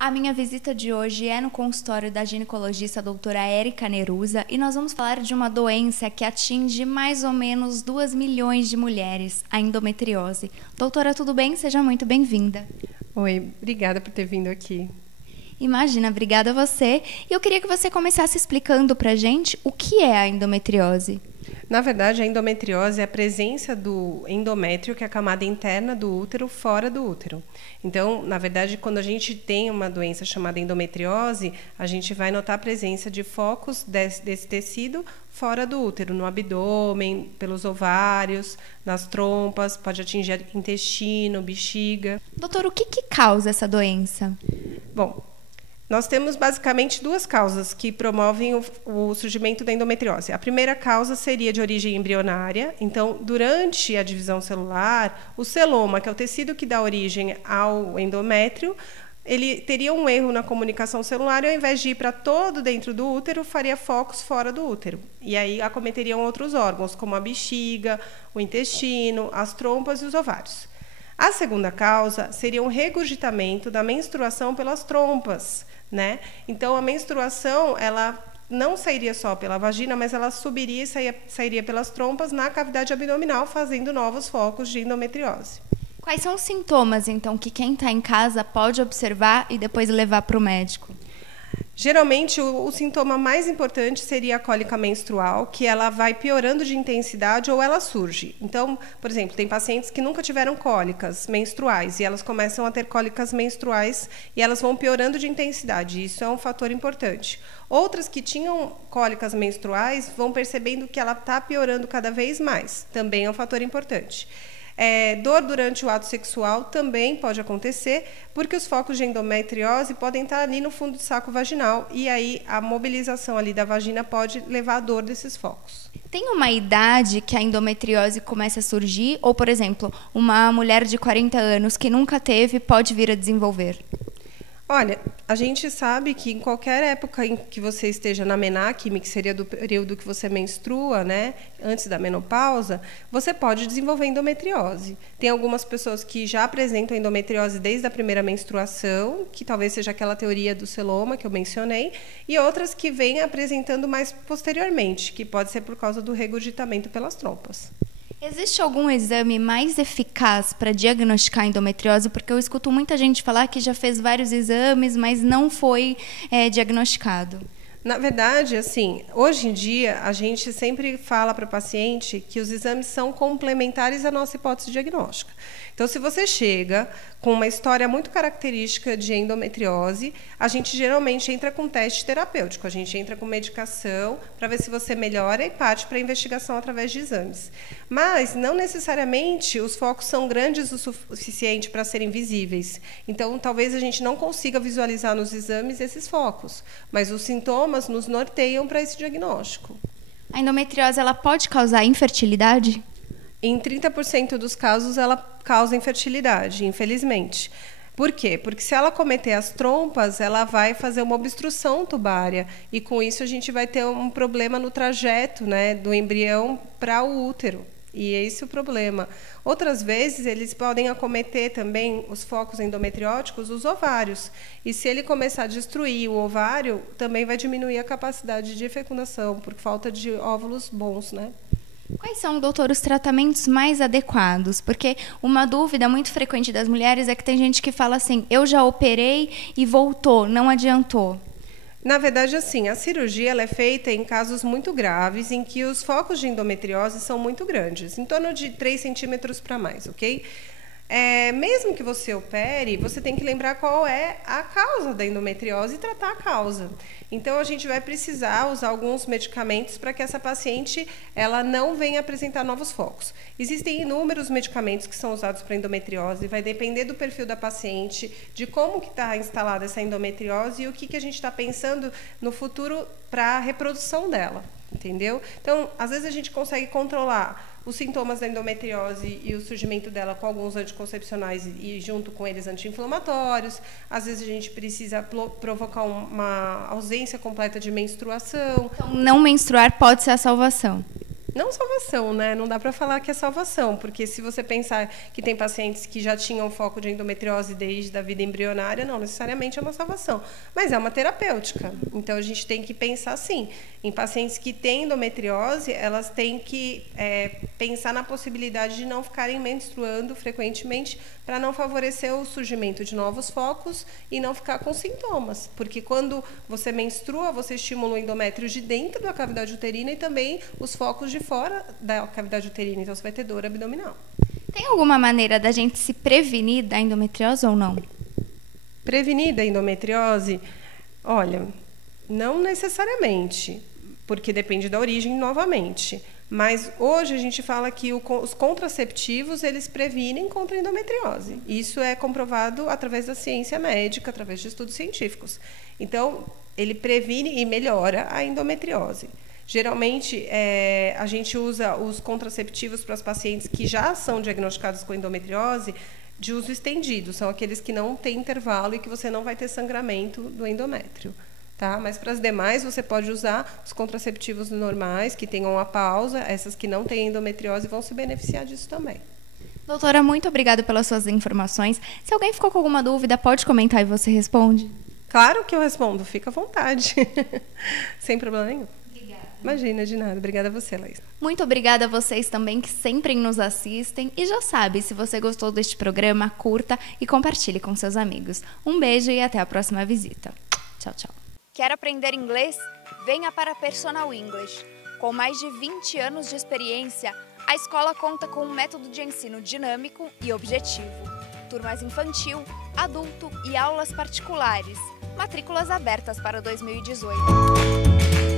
A minha visita de hoje é no consultório da ginecologista doutora Érica Nerusa e nós vamos falar de uma doença que atinge mais ou menos 2 milhões de mulheres, a endometriose. Doutora, tudo bem? Seja muito bem-vinda. Oi, obrigada por ter vindo aqui. Imagina, obrigada a você. E eu queria que você começasse explicando pra gente o que é a endometriose. Na verdade, a endometriose é a presença do endométrio, que é a camada interna do útero, fora do útero. Então, na verdade, quando a gente tem uma doença chamada endometriose, a gente vai notar a presença de focos desse tecido fora do útero, no abdômen, pelos ovários, nas trompas, pode atingir intestino, bexiga. Doutor, o que causa essa doença? Bom, nós temos basicamente duas causas que promovem o surgimento da endometriose. A primeira causa seria de origem embrionária. Então, durante a divisão celular, o celoma, que é o tecido que dá origem ao endométrio, ele teria um erro na comunicação celular e, ao invés de ir para todo dentro do útero, faria focos fora do útero. E aí acometeriam outros órgãos, como a bexiga, o intestino, as trompas e os ovários. A segunda causa seria um regurgitamento da menstruação pelas trompas, né? Então, a menstruação, ela não sairia só pela vagina, mas ela subiria e sairia pelas trompas na cavidade abdominal, fazendo novos focos de endometriose. Quais são os sintomas, então, que quem está em casa pode observar e depois levar para o médico? Geralmente, o sintoma mais importante seria a cólica menstrual, que ela vai piorando de intensidade ou ela surge. Então, por exemplo, tem pacientes que nunca tiveram cólicas menstruais e elas começam a ter cólicas menstruais e elas vão piorando de intensidade. Isso é um fator importante. Outras que tinham cólicas menstruais vão percebendo que ela está piorando cada vez mais. Também é um fator importante. Dor durante o ato sexual também pode acontecer, porque os focos de endometriose podem estar ali no fundo do saco vaginal e aí a mobilização ali da vagina pode levar à dor desses focos. Tem uma idade que a endometriose começa a surgir? Ou, por exemplo, uma mulher de 40 anos que nunca teve pode vir a desenvolver? Olha, a gente sabe que em qualquer época em que você esteja na menarquia, que seria do período que você menstrua, né, antes da menopausa, você pode desenvolver endometriose. Tem algumas pessoas que já apresentam endometriose desde a primeira menstruação, que talvez seja aquela teoria do celoma que eu mencionei, e outras que vêm apresentando mais posteriormente, que pode ser por causa do regurgitamento pelas trompas. Existe algum exame mais eficaz para diagnosticar endometriose? Porque eu escuto muita gente falar que já fez vários exames, mas não foi diagnosticado. Na verdade, assim, hoje em dia, a gente sempre fala para o paciente que os exames são complementares à nossa hipótese diagnóstica. Então, se você chega com uma história muito característica de endometriose, a gente geralmente entra com teste terapêutico, a gente entra com medicação para ver se você melhora e parte para a investigação através de exames. Mas, não necessariamente, os focos são grandes o suficiente para serem visíveis. Então, talvez a gente não consiga visualizar nos exames esses focos, mas os sintomas nos norteiam para esse diagnóstico. A endometriose ela pode causar infertilidade? Em 30% dos casos, ela causa infertilidade, infelizmente. Por quê? Porque se ela cometer as trompas, ela vai fazer uma obstrução tubária. E, com isso, a gente vai ter um problema no trajeto, né, do embrião para o útero. E esse é o problema. Outras vezes, eles podem acometer também os focos endometrióticos, os ovários. E se ele começar a destruir o ovário, também vai diminuir a capacidade de fecundação, por falta de óvulos bons, né? Quais são, doutor, os tratamentos mais adequados? Porque uma dúvida muito frequente das mulheres é que tem gente que fala assim, eu já operei e voltou, não adiantou. Na verdade, assim, a cirurgia ela é feita em casos muito graves, em que os focos de endometriose são muito grandes, em torno de 3 centímetros para mais, ok? Mesmo que você opere, você tem que lembrar qual é a causa da endometriose e tratar a causa. Então, a gente vai precisar usar alguns medicamentos para que essa paciente ela não venha apresentar novos focos. Existem inúmeros medicamentos que são usados para endometriose, vai depender do perfil da paciente, de como que está instalada essa endometriose e o que a gente está pensando no futuro para a reprodução dela, entendeu? Então, às vezes a gente consegue controlar os sintomas da endometriose e o surgimento dela com alguns anticoncepcionais e junto com eles anti-inflamatórios. Às vezes a gente precisa provocar uma ausência completa de menstruação. Então, não menstruar pode ser a salvação. Não salvação, né? Não dá para falar que é salvação, porque se você pensar que tem pacientes que já tinham foco de endometriose desde a vida embrionária, não necessariamente é uma salvação, mas é uma terapêutica. Então, a gente tem que pensar assim, em pacientes que têm endometriose, elas têm que pensar na possibilidade de não ficarem menstruando frequentemente para não favorecer o surgimento de novos focos e não ficar com sintomas, porque quando você menstrua, você estimula o endométrio de dentro da cavidade uterina e também os focos de fora da cavidade uterina, então você vai ter dor abdominal. Tem alguma maneira da gente se prevenir da endometriose ou não? Prevenir da endometriose? Olha, não necessariamente, porque depende da origem novamente. Mas hoje a gente fala que os contraceptivos, eles previnem contra a endometriose. Isso é comprovado através da ciência médica, através de estudos científicos. Então, ele previne e melhora a endometriose. Geralmente, a gente usa os contraceptivos para os pacientes que já são diagnosticados com endometriose de uso estendido. São aqueles que não têm intervalo e que você não vai ter sangramento do endométrio. Tá? Mas para as demais, você pode usar os contraceptivos normais, que tenham a pausa. Essas que não têm endometriose vão se beneficiar disso também. Doutora, muito obrigada pelas suas informações. Se alguém ficou com alguma dúvida, pode comentar e você responde. Claro que eu respondo, fica à vontade. Sem problema nenhum. Obrigada. Imagina, de nada. Obrigada a você, Laís. Muito obrigada a vocês também que sempre nos assistem. E já sabe, se você gostou deste programa, curta e compartilhe com seus amigos. Um beijo e até a próxima visita. Tchau, tchau. Quer aprender inglês? Venha para Personal English. Com mais de 20 anos de experiência, a escola conta com um método de ensino dinâmico e objetivo. Turmas infantil, adulto e aulas particulares. Matrículas abertas para 2018.